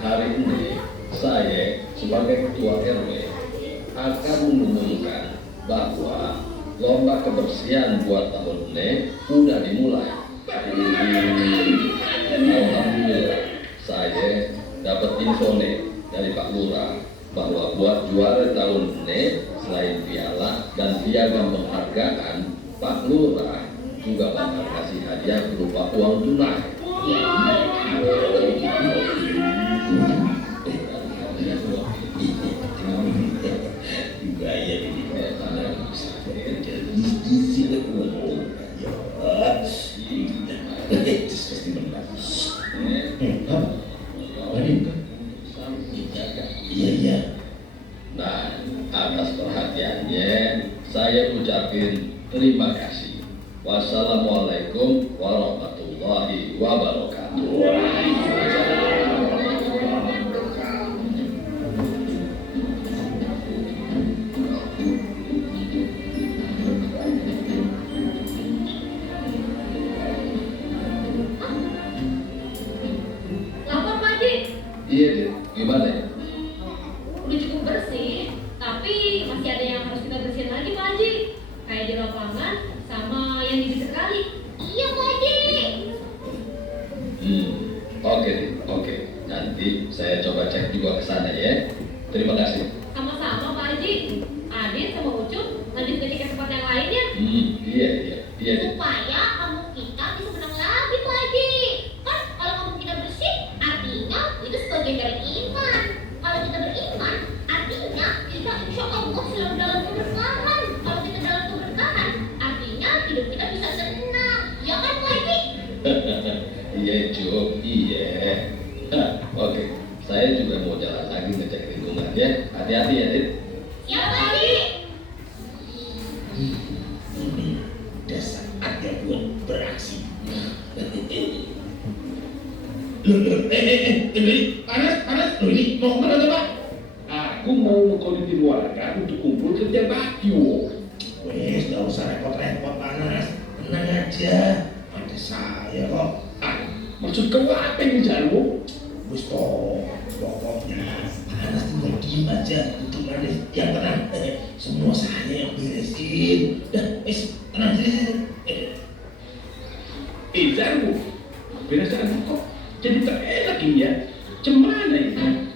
Hari ini saya sebagai ketua RW akan mengumumkan bahwa lomba kebersihan buat tahun ini udah dimulai. Alhamdulillah, saya dapat info nih dari Pak Lurah bahwa buat juara tahun ini selain piala dan piagam penghargaan, Pak Lurah juga bakal kasih hadiah berupa uang tunai. Nah, atas perhatiannya saya ucapin terima kasih. Wassalamualaikum warahmatullahi wabarakatuh. Lapor Pak Haji. Iya deh, gimana ya? Udah cukup bersih, tapi masih ada yang harus kita bersihin lagi Pak Haji. Kayak di lapangan sama yang di pinggir kali. Iya Pak Haji. Oke deh, oke. Nanti saya coba cek juga ke sana ya. Terima kasih. Sama-sama Pak Haji. Adit sama Ucup lanjut ke tempat yang lainnya. Iya deh. Supaya kampung kita bisa menang lagi Pak Haji. Kan kalau kampung kita bersih, artinya itu sebagian dari iman. Kalau kita beriman, artinya kita insya Allah selalu dalam keberkahan. Kalau kita dalam keberkahan, artinya hidup kita bisa senang. Ya kan Pak Haji? Iya Cuk, iya. Oke, saya juga mau jalan lagi ngecek lingkungan ya. Hati-hati ya Dit. Ya Pak Haji. Ini udah saatnya buat beraksi. Panas. Ini mau kemana tuh Pak? Aku mau mengkoditin warga untuk kumpul kerja bakti. Wes, gak usah repot-repot Panas. Tenang aja. Ada saya kok. Maksud kamu apa ini Jarwo? Wes toh, pokoknya Panas tinggal diem aja. Untuk Manis yang tenang. Semua saya yang beresin. Dah, wes tenang sini. Jarwo, perasaan kok jadi tak enak ini ya? Cemana ini?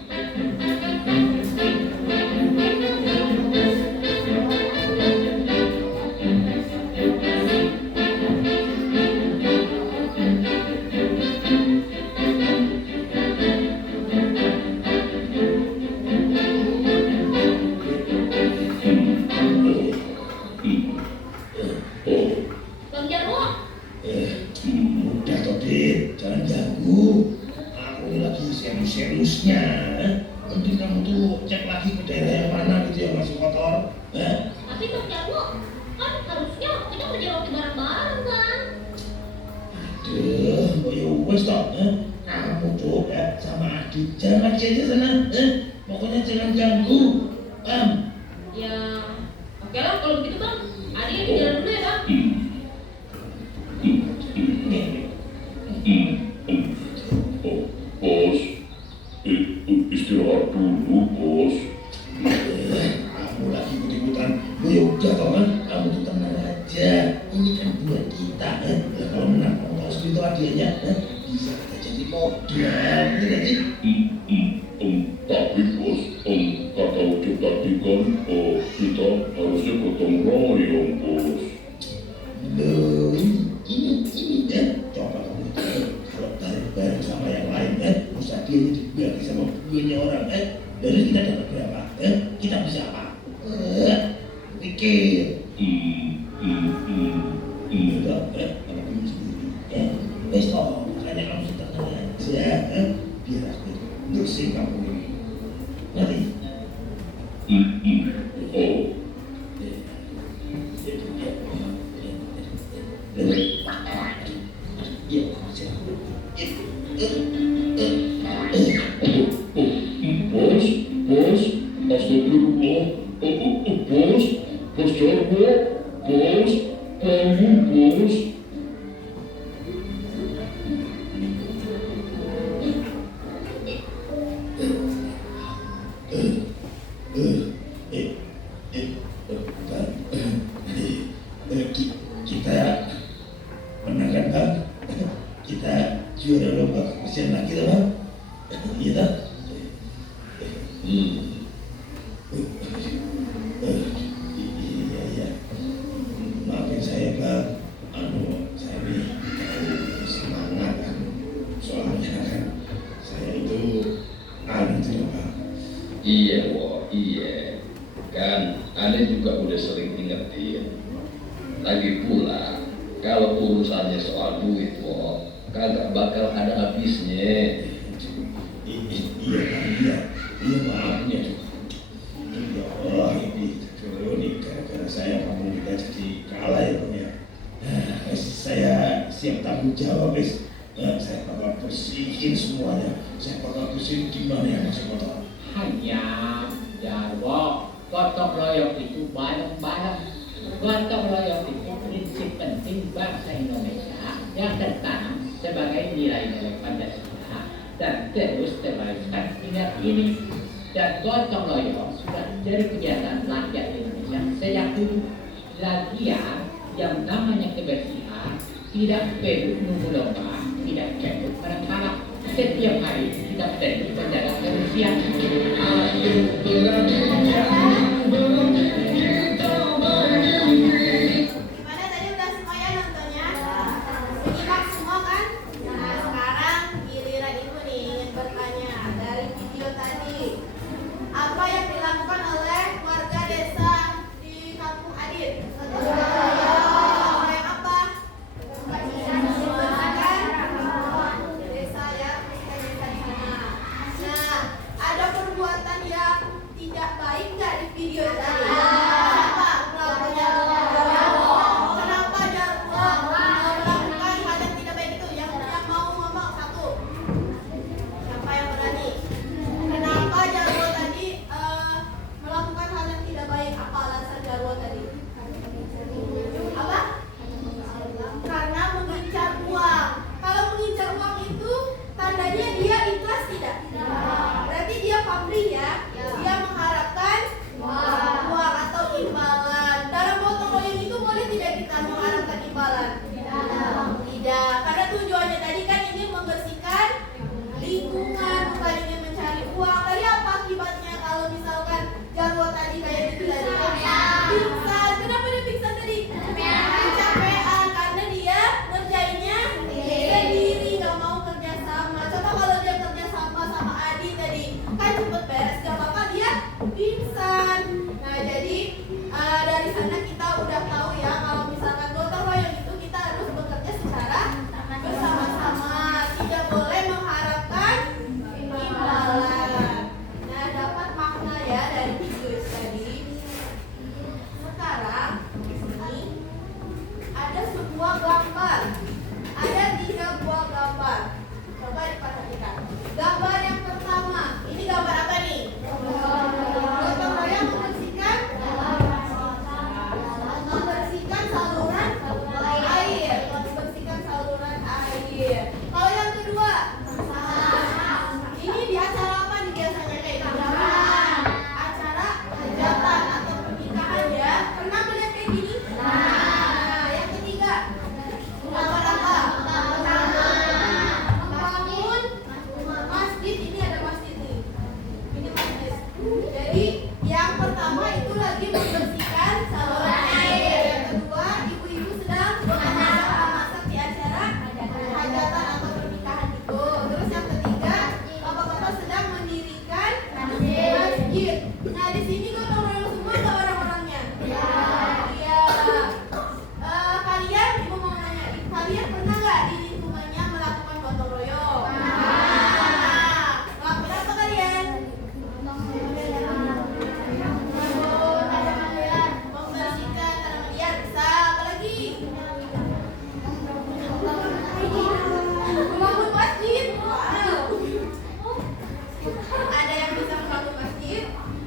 Bang Jarwo. Udah toh Dit, jangan ganggu. Aku ini lagi serius-seriusnya. Mending kamu tuh cek lagi ke daerah yang mana gitu yang masih kotor. Tapi Bang Jarwo, kan harusnya kita kerja waktu bareng-bareng kan? Aduh, ya wes toh. Kamu coba sama Adit, jangan aja sana. Pokoknya jangan ganggu. Paham? Ya, oke lah kalau begitu Bang. Adi yang jalan dulu ya Bang. Bos, istirahat dulu bos. Kamu lagi ikut-ikutan. Ya udah toh kan, kamu tuh tenang aja. Ini kan buat kita. Ya kalau menang kamu tahu sendiri tuh hadiahnya. Bisa kita jadi modal. Ini kan sih? Tapi bos, kata Ucup tadi kan kita harusnya gotong royong bos. Loh, ini ya. Coba kamu lihat, kalau bareng sama yang lain usaha dia ini dibagi sama buahnya orang dari kita dapat berapa? Kita bisa apa? Pikir. Udah, kalau kamu sendiri besok makanya kamu tenang aja. Biar aku bersih kamu ini. Nanti. Bos, astagfirullah, bos Jarwo, bangun bos. Iya. Maafin saya, Pak. Saya ini semangat kan. Soalnya kan saya itu itu, Pak. Iya, iya. Kan aneh juga udah sering ingetin. Lagi pula, kalau urusannya soal duit, kagak bakal ada habisnya. Iya, maafnya. Ya Allah, ini gara-gara saya kamu kita jadi kalah ya, Pak ya. Saya siap tanggung jawab, guys. Saya bakal bersihin semuanya. Saya bakal bersihin di mana ya, Mas Motor? Hanya Jarwo, gotong royong itu bareng-bareng. Gotong royong itu prinsip penting bangsa Indonesia yang tertanam sebagai nilai-nilai Pancasila dan terus terbariskan hingga kini. Dan gotong royong sudah jadi kegiatan rakyat Indonesia sejak dulu. Lagian yang namanya kebersihan tidak perlu nunggu lomba, tidak perlu menang. Setiap hari kita perlu menjaga kebersihan. Gimana tadi udah semuanya nontonnya? Nyimak semua kan? Nah sekarang giliran ibu nih ingin bertanya dari video tadi. Apa yang dilakukan oleh warga desa di Kampung Adit? Apa yang apa? Desa ya, desa di sana. Nah, ada perbuatan yang tidak baik nggak di video tadi? Apa pelakunya? Kenapa Jarwo melakukan hal yang tidak baik itu? Yang mau ngomong satu. Siapa yang berani? Kenapa Jarwo tadi melakukan hal yang tidak baik? Apa alasan Jarwo tadi? Apa? Karena mengincar uang. Kalau mengincar uang itu tandanya dia ikhlas tidak? Berarti dia pamrih ya? Dia mengharapkan uang atau imbalan. Dalam gotong royong itu boleh tidak kita mengharapkan imbalan? Tidak. Karena tujuannya tadi kan ingin membersihkan lingkungan, bukan ingin mencari uang. Tadi apa akibatnya kalau misalkan Jarwo tadi kayak gitu tadi? Pingsan. Kenapa dia pingsan tadi? Kecapean karena dia ngerjainnya sendiri, nggak mau kerja sama. Coba kalau dia kerja sama Adi tadi, kan cepet beres, gak apa-apa dia pingsan. Nah jadi dari sana kita udah tahu ya kalau misalkan gotong royong itu kita harus bekerja secara bersama-sama, tidak boleh mengharapkan imbalan. Nah dapat makna ya dari video tadi. Sekarang di sini ada sebuah gambar. Ada 3 buah gambar. Coba diperhatikan. Gambar yang pertama, ini gambar apa nih? Gotong royong membersihkan saluran air. Membersihkan saluran air. Kalau yang kedua, ini di acara apa nih biasanya kayak gini? Acara hajatan atau pernikahan ya. Pernah melihat kayak gini? Nah, yang ketiga, gambar apa? Membangun masjid. Ini ada masjid nih. Ini masjid. Jadi yang pertama itu lagi membersihkan saluran air. Yang kedua, ibu-ibu sedang memasak di acara hajatan atau pernikahan itu. Terus yang ketiga, bapak-bapak sedang mendirikan masjid. Nah di sini gotong royong semua nggak orang-orangnya? Iya. Kalian, ibu mau nanya, kalian pernah nggak di lingkungannya melakukan gotong royong? Ngelakuin apa kalian? Membersihkan tanaman liar, bisa apa lagi? Membangun masjid. Ada yang bisa membangun masjid.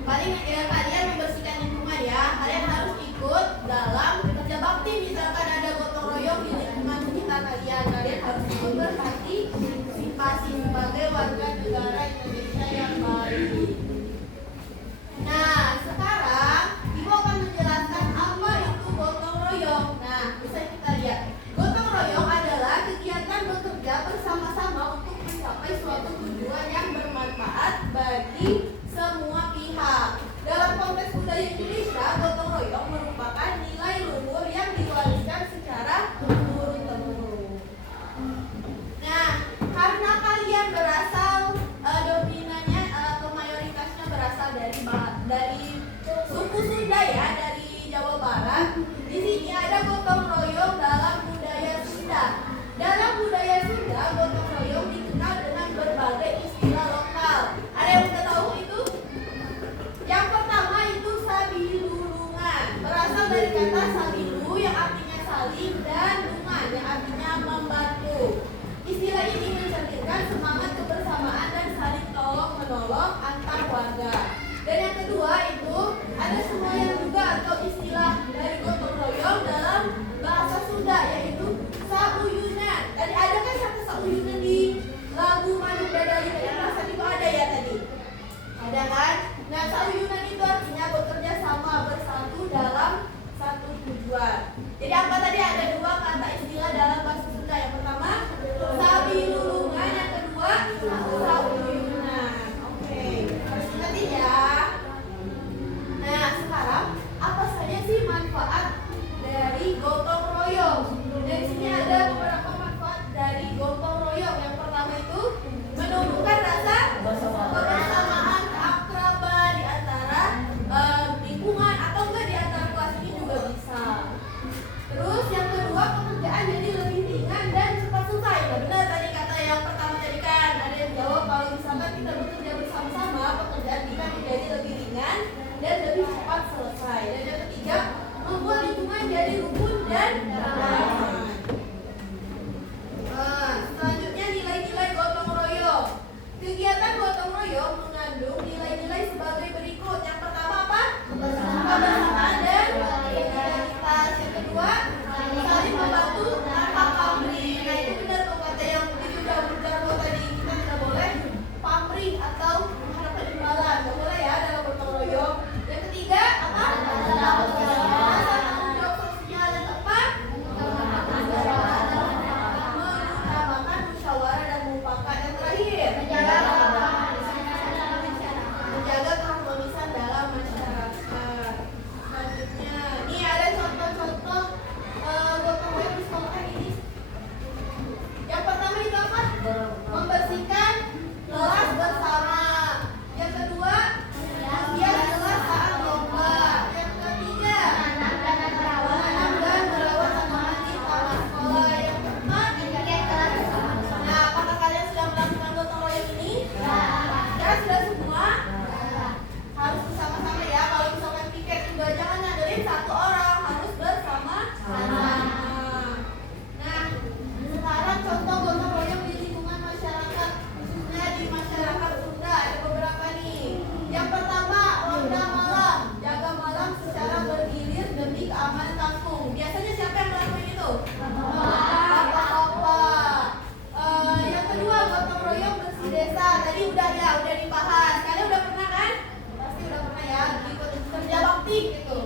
Paling kalian membersihkan lingkungan ya. Kalian harus ikut dalam kerja bakti. Misalkan ada gotong royong di lingkungan sekitar kalian, kalian harus ikut berpartisipasi sebagai warga negara Indonesia yang baik. Nah, sekarang ibu akan menjelaskan apa itu gotong royong. Nah, bisa kita lihat. Gotong royong adalah kegiatan bekerja bersama-sama untuk mencapai suatu tujuan yang bermanfaat bagi semua menolong antar warga. Dan yang kedua itu ada semboyan juga atau istilah dari gotong royong dalam bahasa Sunda, yaitu sauyunan. Tadi ada kan satu sauyunan di lagu Manu Dadali tadi, perasaan itu ada ya tadi? Ada kan? Nah, sauyunan itu artinya bekerja sama bersatu dalam satu tujuan. Jadi apa tadi, ada dua kata istilah dalam bahasa Sunda. Yang pertama sabilulungan, yang kedua sauyunan. Oke, harus ingatin ya. Nah, sekarang apa saja sih manfaat dari gotong royong? Dari sini ada beberapa manfaat dari gotong royong. Yang pertama itu menumbuhkan rasa kebersamaan, keakraban di antara lingkungan atau enggak di antara kelas ini juga bisa. Terus yang kedua, pekerjaan jadi lebih ringan dan cepat selesai. Nah, benar tadi kata yang pertama tadi kan ada yang jawab kalau misalkan kita bekerja bersama-sama, pekerjaan kita menjadi lebih ringan dan lebih cepat selesai. Dan yang ketiga, membuat lingkungan jadi rukun dan damai. Selanjutnya nilai-nilai gotong royong. Kegiatan gotong royong mengandung nilai-nilai sebagai berikut. Yang pertama apa? Kebersamaan dan solidaritas. Yang kedua, saling membantu tanpa pamrih. Nah, itu benar tuh kata yang jadi udah berjarwo tadi, kita tidak boleh pamrih atau mengharapkan imbalan. Tidak boleh ya dalam gotong royong. Yang ketiga apa? Tanggung jawab sosial. Yang keempat, mengutamakan musyawarah dan mufakat. Yang terakhir, menjaga keharmonisan dalam masyarakat. Selanjutnya, ini ada contoh-contoh gotong royong di sekolah ini. Yang pertama itu apa? Membersihkan kelas bersama. Yang kedua, menghias kelas saat lomba. Yang ketiga, menanam dan merawat tanaman di taman sekolah. Yang keempat, nah, apakah kalian sudah melakukan gotong royong ini? Ya, sudah semua? Harus bersama-sama ya. Kalau misalkan piket juga jangan ngandelin satu orang, harus bersama-sama. Nah, sekarang contoh gotong royong di lingkungan masyarakat, khususnya di masyarakat Sunda, ada beberapa nih. Yang pertama, ronda malam, jaga malam secara bergilir demi keamanan kampung. Biasanya siapa yang melakukan itu? Bapak-bapak. Yang kedua, gotong royong bersih desa. Tadi udah dibahas. Kalian udah pernah kan? Pasti udah pernah ya, ikut kerja bakti gitu.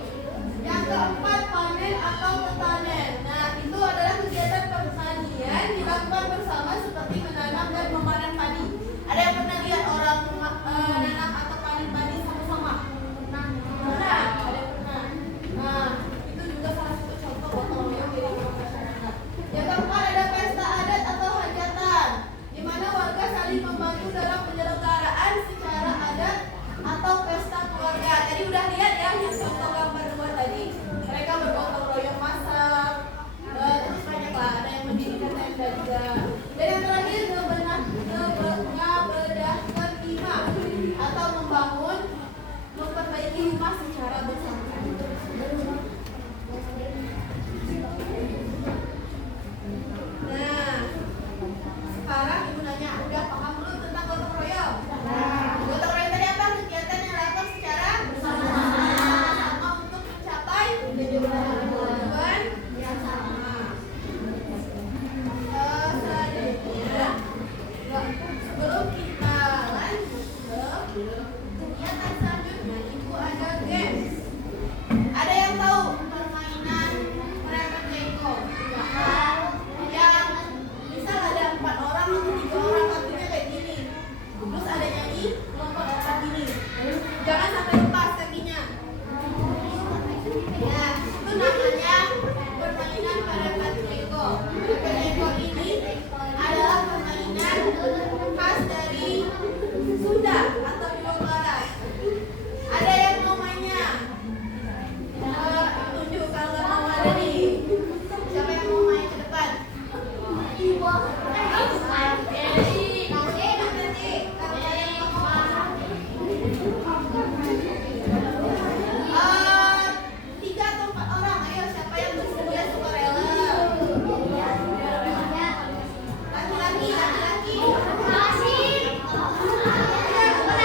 Yang keempat, panen atau tetanen. Nah, itu adalah kegiatan pertanian dilakukan bersama seperti menanam dan memanen padi. Ada yang pernah lihat orang menanam atau panen padi sama-sama? Pernah? Ada yang pernah? Nah, itu juga salah satu contoh gotong royong di lingkungan masyarakat. Yang keempat, ada pesta adat atau hajatan, di mana warga saling membantu dalam penyelenggaraan secara adat atau pesta keluarga. Tadi udah lihat ya yang contoh gambar dua tadi. Mereka bergotong royong masak. Terus banyak lah, ada yang mendirikan tenda juga. Dan yang terakhir, ngebedahkan rumah atau memperbaiki rumah secara bersama. Nah, sekarang ibu nanya, udah paham belum tentang gotong royong? Gotong royong tadi apa? Kegiatan yang dilakukan secara bersama untuk mencapai tujuan yang sama. Selanjutnya, sebelum kita lanjut ke kegiatan selanjutnya, ibu ada games. Ada yang tahu permainan merepet jengkol? Yang misal ada 4 orang atau 3 orang, kartunya kayak gini. Terus ada nyanyi lompat gini. Jangan sampai lepas kakinya. Ya, itu namanya permainan merepet jengkol. Merepet jengkol ini adalah permainan khas dari Sunda atau Jawa Barat. Ada yang mau mainnya? Tunjuk kalau nggak mau ada nih. Siapa yang mau main ke depan? Tiga atau 4 orang. Ayo, siapa yang bersedia sukarela? Laki-laki. Iya, boleh.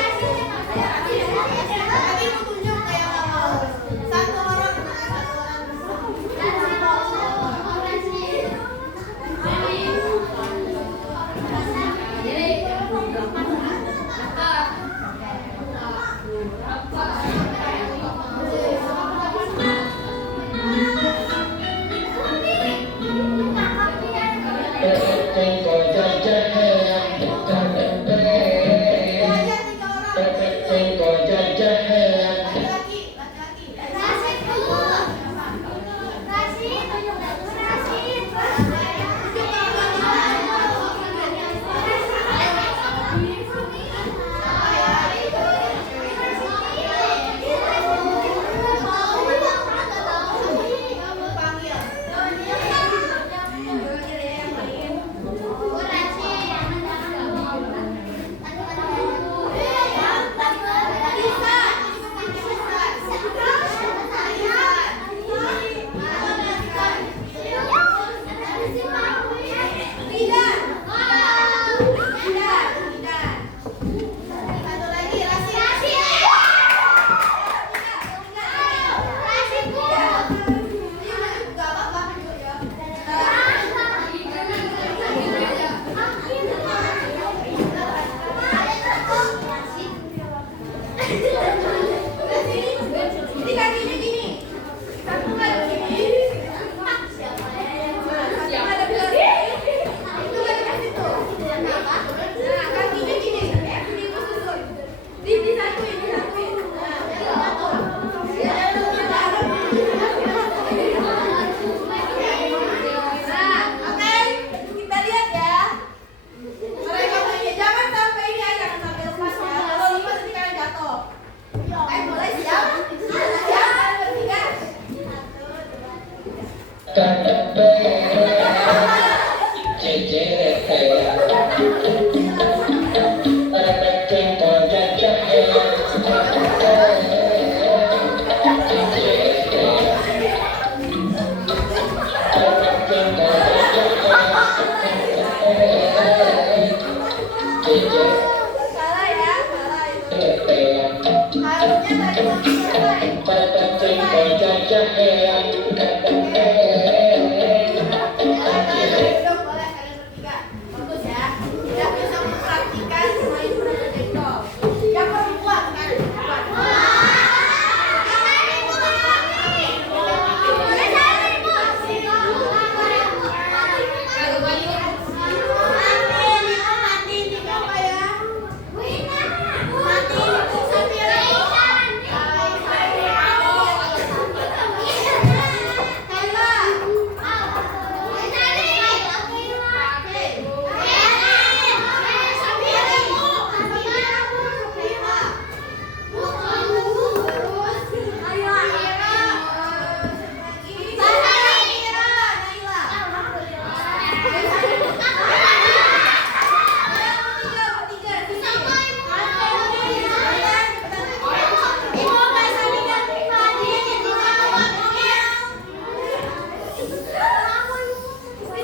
Salah ya, salah itu. Harusnya tadi selesai. Dong, boleh kalian bertiga. Bagus ya. Udah bisa mempraktikkan main peran jengkol. Yang perempuan kan?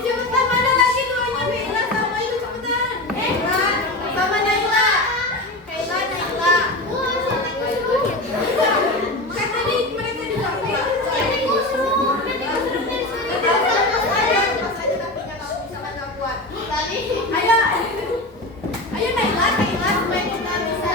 Cepetan, mana lagi duanya Bella sama itu cepetan. Sama Naila. Kaila, Naila. Kan tadi mereka juga keluar. Ayo. Ayo Naila, Naila supaya kita bisa.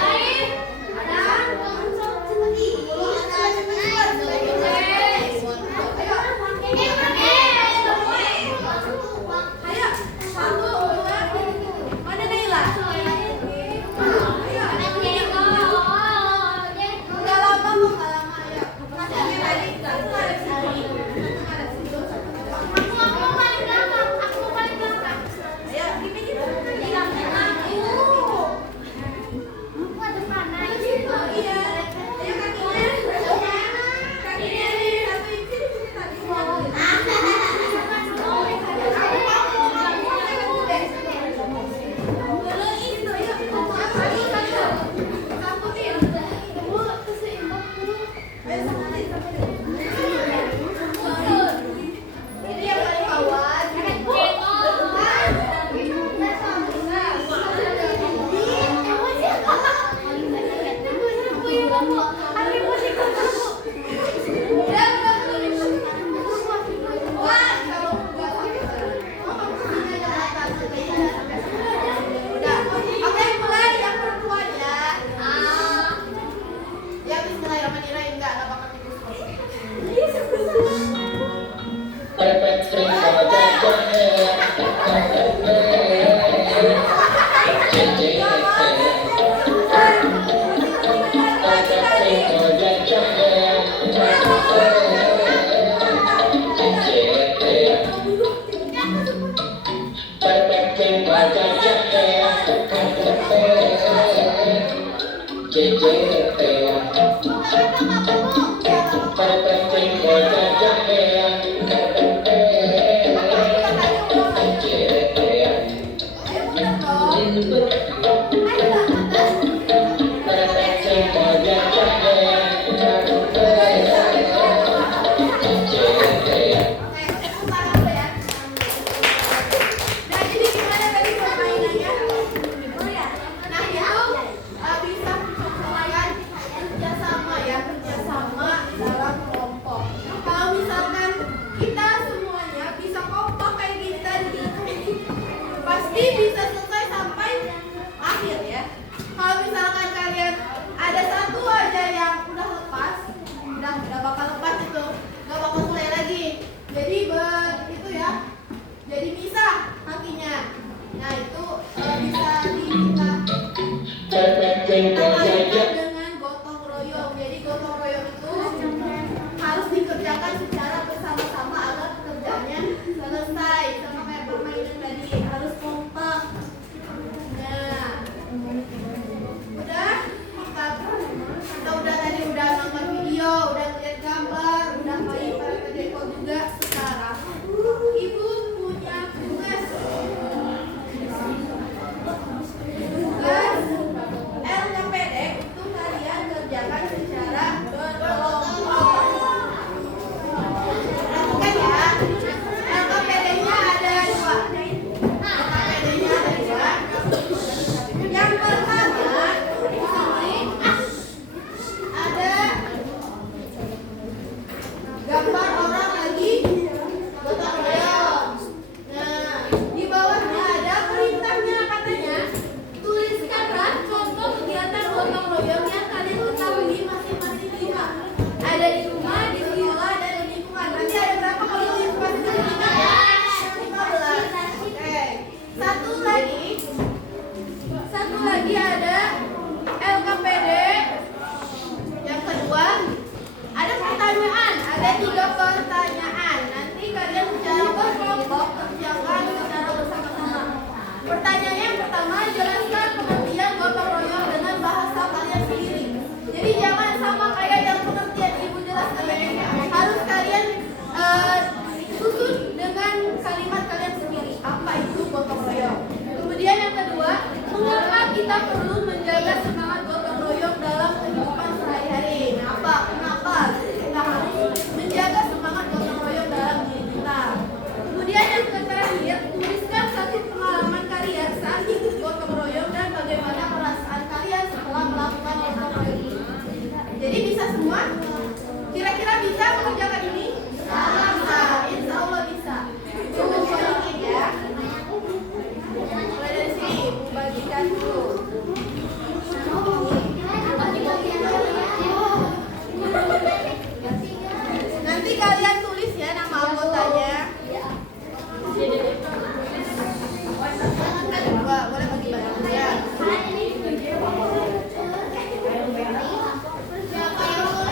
Ayo, satu, dua, mana Naila? Ayo, nggak lama kok, nggak lama ya. Masuknya tadi, satu ada sini, ada situ, satu ada sini. Ayo, gini gitu. Iya, ayo kakinya. Kakinya nih, satu ini sini tadi. Dengan gotong royong. Jadi gotong royong itu harus dikerjakan secara bersama-sama agar pekerjaannya selesai. Sama kayak permainan tadi, harus kompak. Nah, udah? Kita udah tadi udah nonton video, udah lihat gambar. Jadi bisa semua? Kira-kira bisa mengerjakan ini? Bisa, insya Allah bisa. Tunggu bagiin ya. Mulai dari sini, bagikan dulu. Nanti kalian tulis ya nama anggotanya. Ada dua, boleh bagi-bagi ya. Siapa yang mau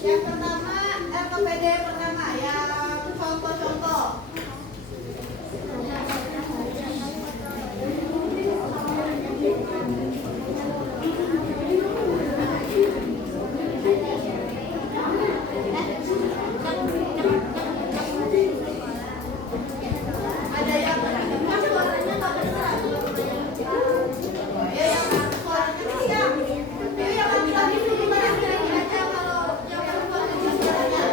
Yang pertama LKPD pertama yang contoh-contoh. Ada yang suaranya nggak kedengeran. Ya yang suaranya kecil. Ya yang laki-laki dulu barangkali aja kalau yang perempuan kecil suaranya.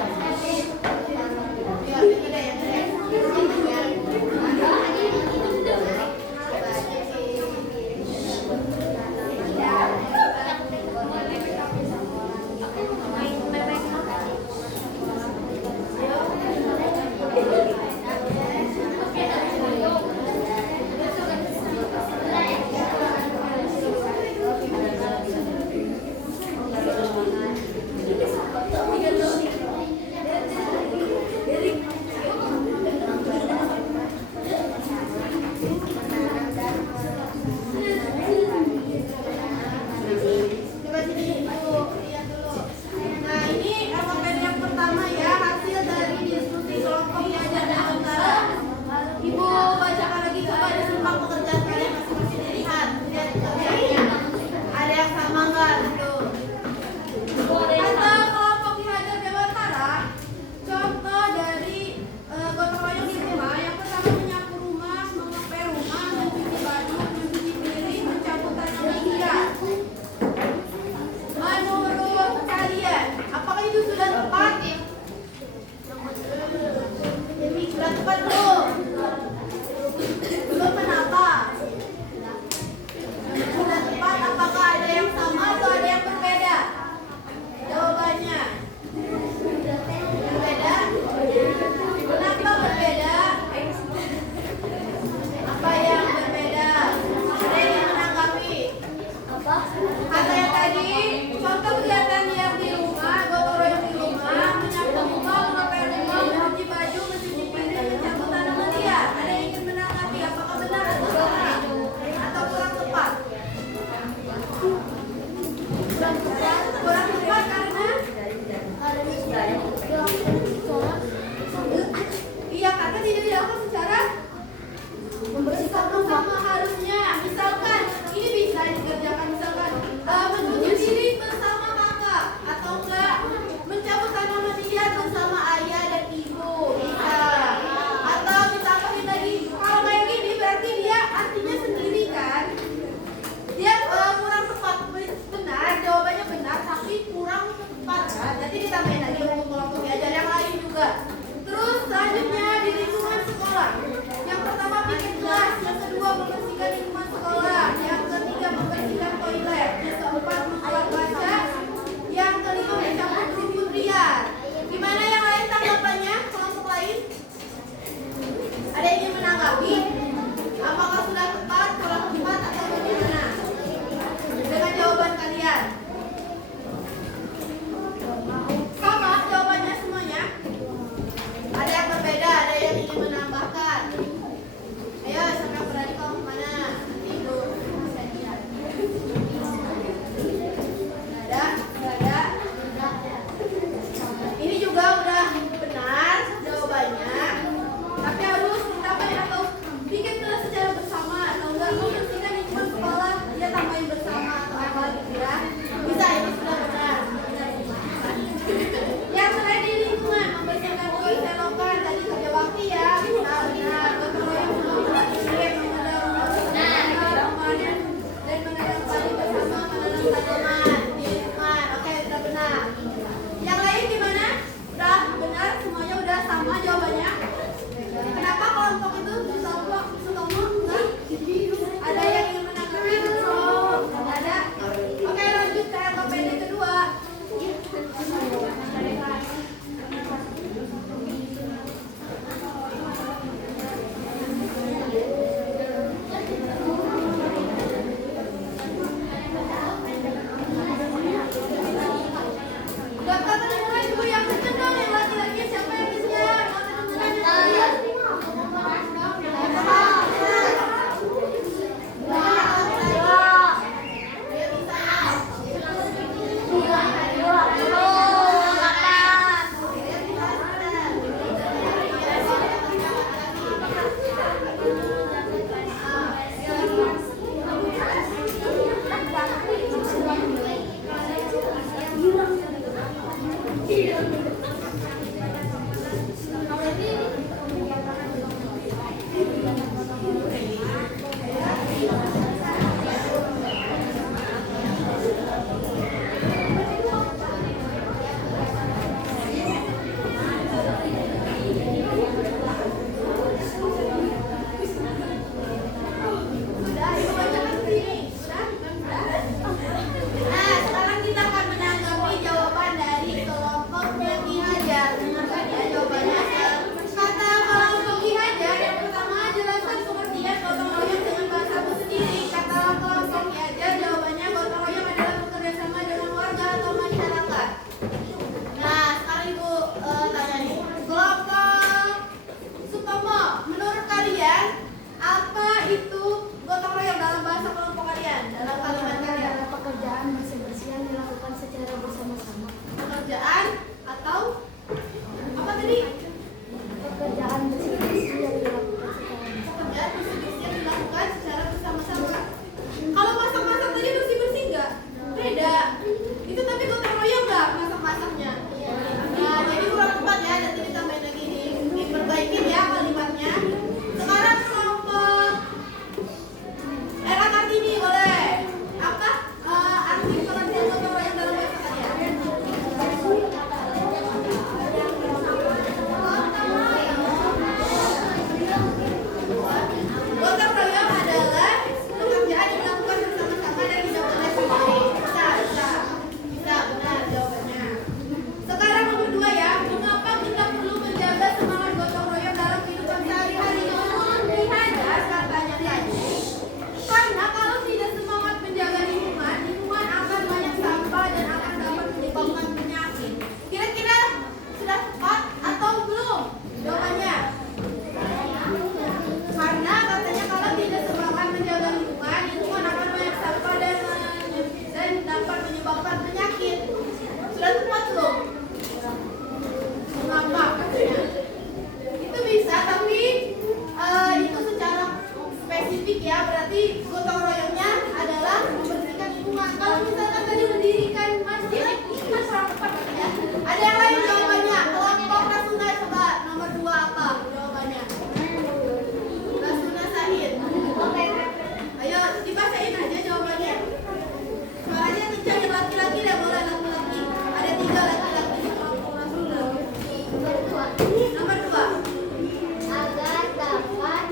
Nomor 2. Agar dapat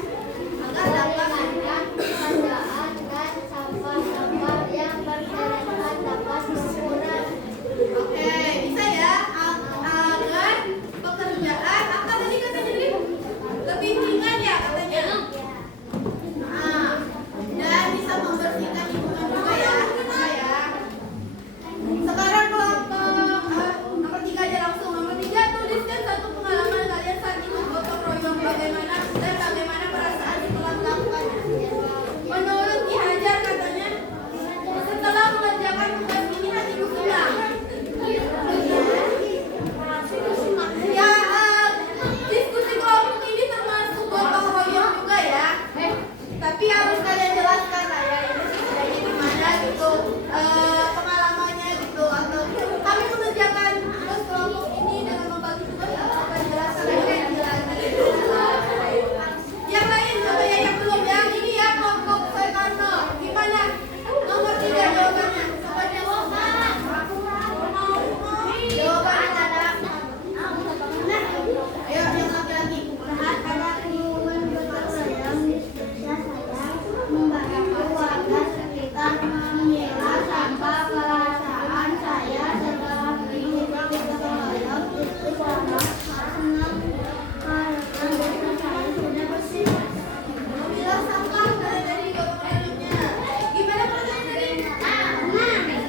meringankan pekerjaan dan sampah-sampah yang berserakan dapat berkurang. Oke, bisa ya. Agar pekerjaan apa tadi katanya tadi? Lebih ringan ya katanya. Nah, dan bisa membersihkan lingkungan juga ya. Bisa ya. Sekarang kelompok nomor 3 aja langsung. Nomor 3, tuliskan satu pengalaman kalian saat ikut gotong royong bagaimana perasaan setelah melakukannya. Menurut Ki Hajar katanya, setelah mengerjakan tugas ini hatiku senang. Ya, diskusi kelompok ini termasuk gotong royong juga ya. Tapi harus kalian jelaskan lah ya, ini sebenarnya gimana gitu, pengalamannya gitu, atau kami mengerjakan tugas kelompok ini dengan membagi tugas apa jelaskan lagi. Yang lain coba ya, yang belum ya, ini ya kelompok Soekarno, gimana? Nomor 3 jawabannya, coba jawab. Jawabannya ada. Ayo yang laki-laki. Membantu warga sekitar memilah sampah. Perasaan saya setelah mengikuti gotong royong itu sangat senang karena desa saya sudah bersih. Memilah sampah dari gotong royongnya. Gimana perasaan tadi?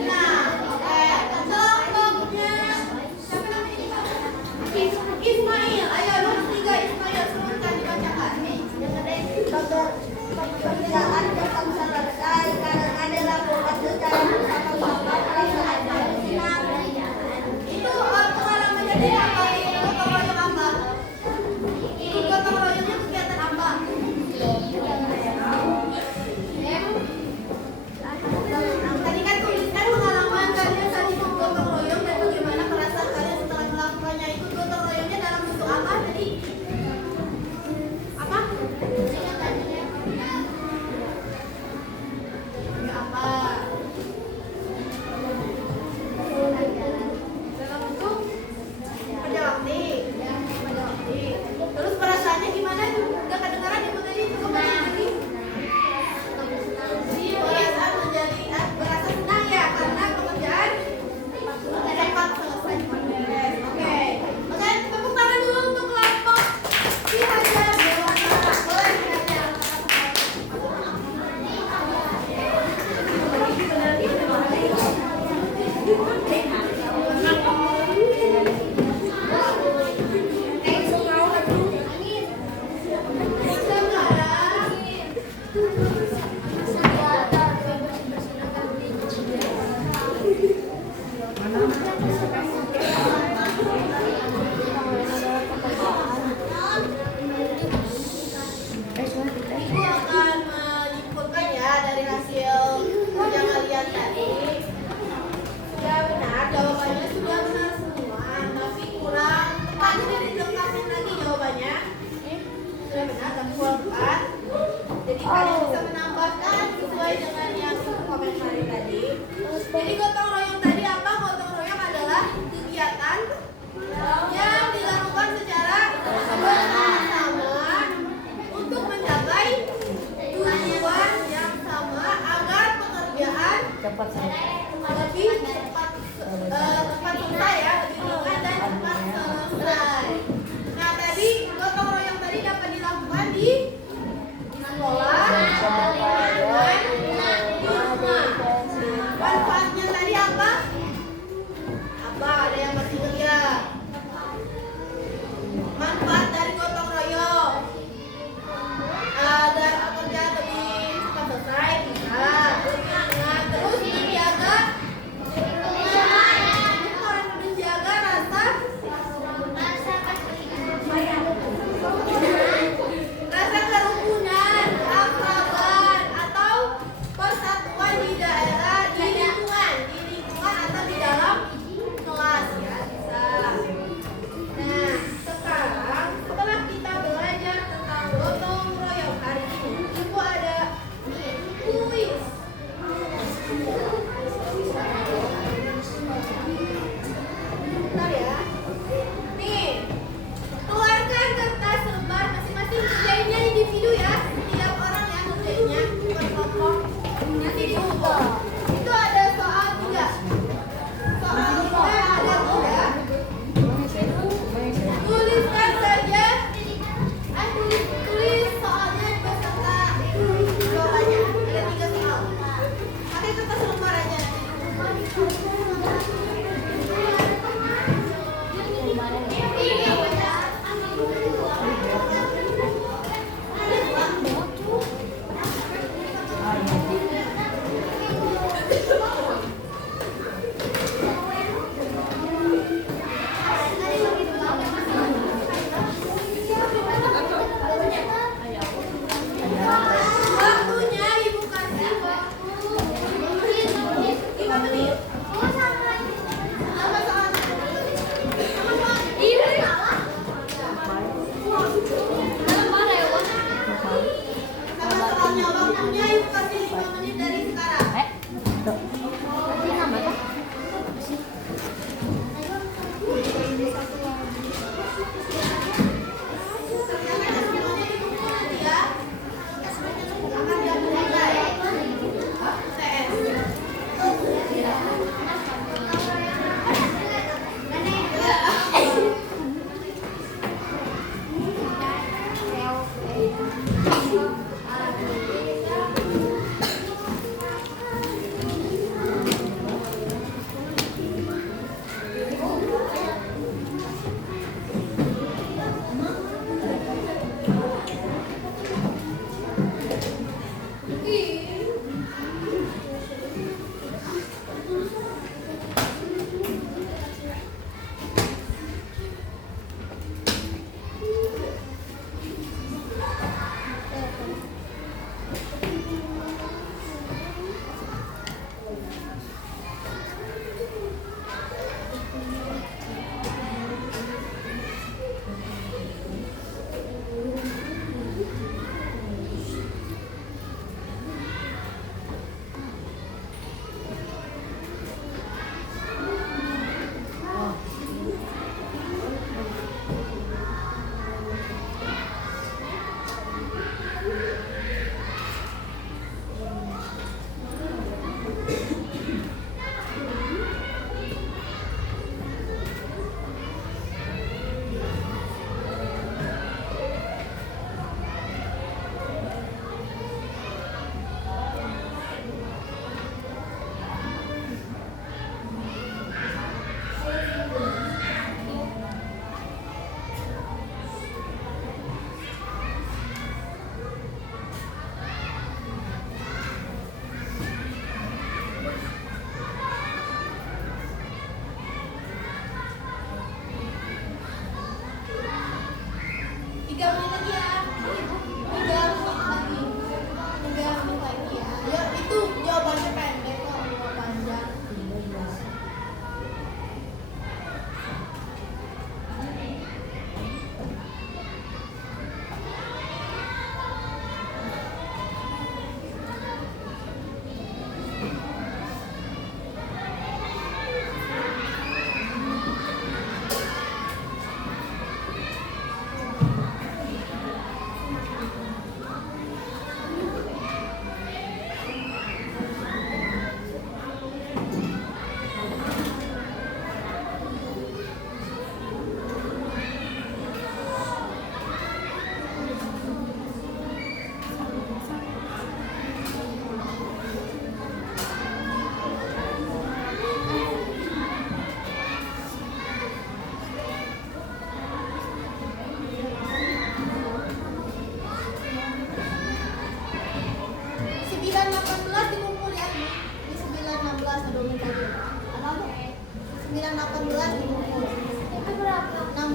Nah, oke. Kelompoknya siapa namanya? Ismail. Ayo nomor 3 Ismail, sebutkan dibacakan. Pekerjaan cepat selesai karena dilakukan secara bersama-sama. Perasaan saya senang. Itu pengalamannya dari apa? Ikut gotong royong apa? Ikut gotong royongnya kegiatan apa? Tadi kan tuliskan pengalaman kalian saat ikut gotong royong dan bagaimana perasaan kalian setelah melakukannya. Ikut gotong royongnya dalam bentuk apa tadi? Apa? Apa? Dalam bentuk perjalanan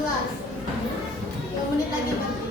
2 menit lagi berarti.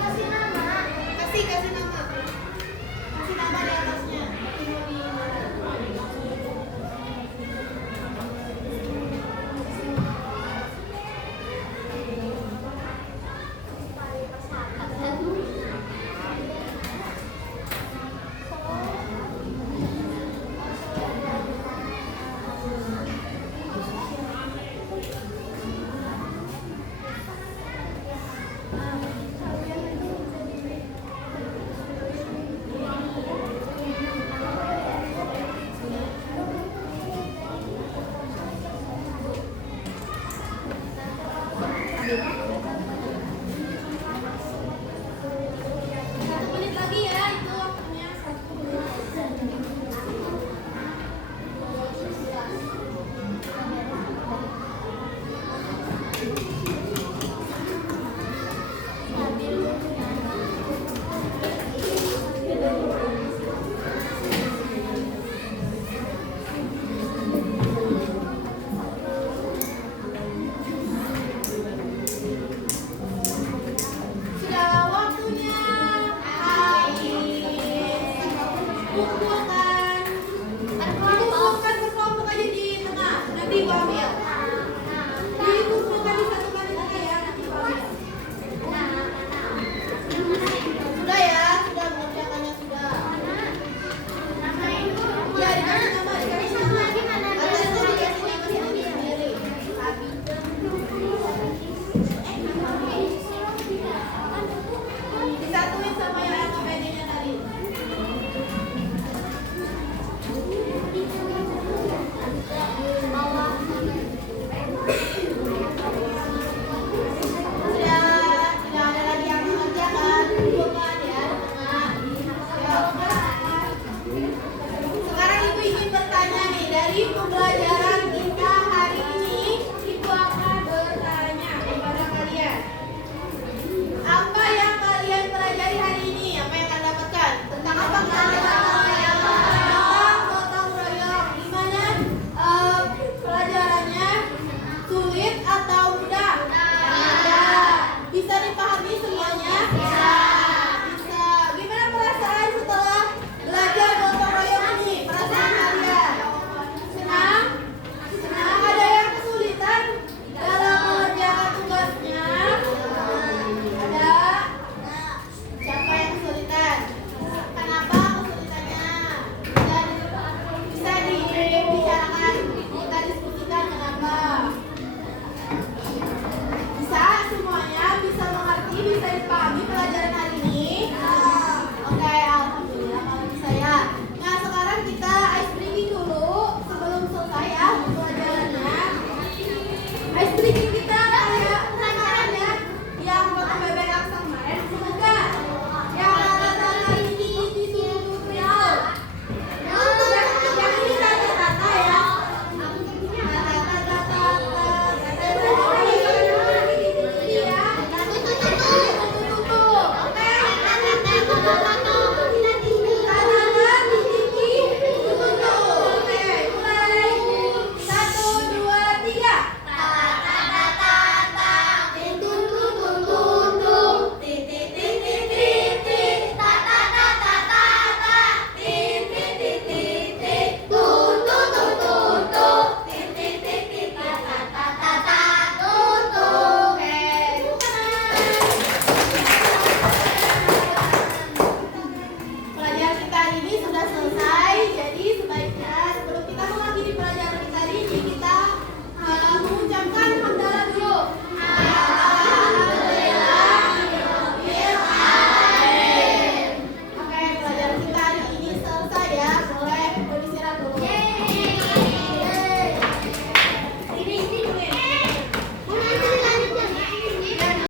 Kasih nama. Kasih nama di atasnya. Bisa semuanya bisa mengerti, bisa dipahami.